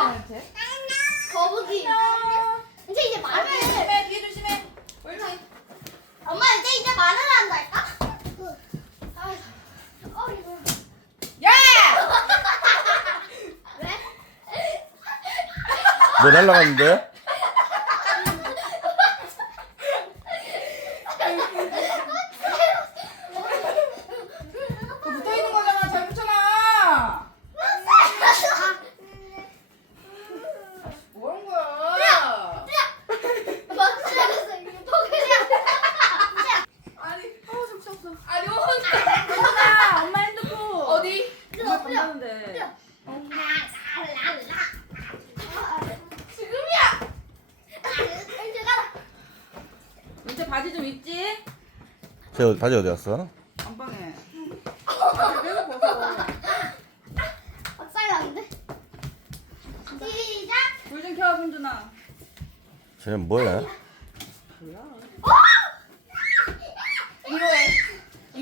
아, 거북이이제 이제 마늘. 엄마, 이제, 뒤에 조심해. 옳지. 엄마 이제 이제 마늘 한다할까 야! 왜? 뭐 날라갔는데? 엄마 핸드폰 어디 주워, 엄마, 엄마 지금이야 이제 바지 좀 입지 바지 어디 갔어 안방에 안돼. <엉망해. 계속 벗어. 웃음> 아, <어차피 나는데>? 시작! 불좀 켜, 군준아. 쟤는 뭐해? 몰라. 어!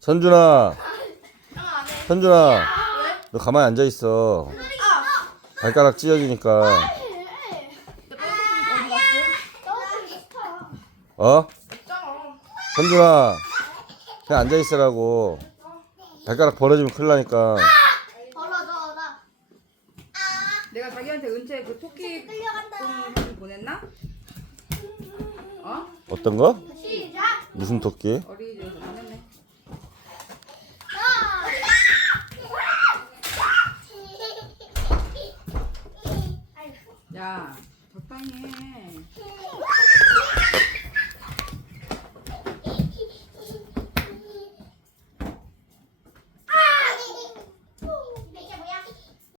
선준아. 아, 네. 선준아. 너 가만히 앉아 있어. 아. 발가락 찢어지니까. 아. 어? 진짜. 선준아. 아. 그냥 앉아 있으라고. 발가락 벌어지면 큰일 나니까. 아. 어 아. 내가 자기한테 은채 그 토끼 어. 끌려간다. 응, 보냈나? 어? 떤 거? 시작. 무슨 토끼? 야, 적당히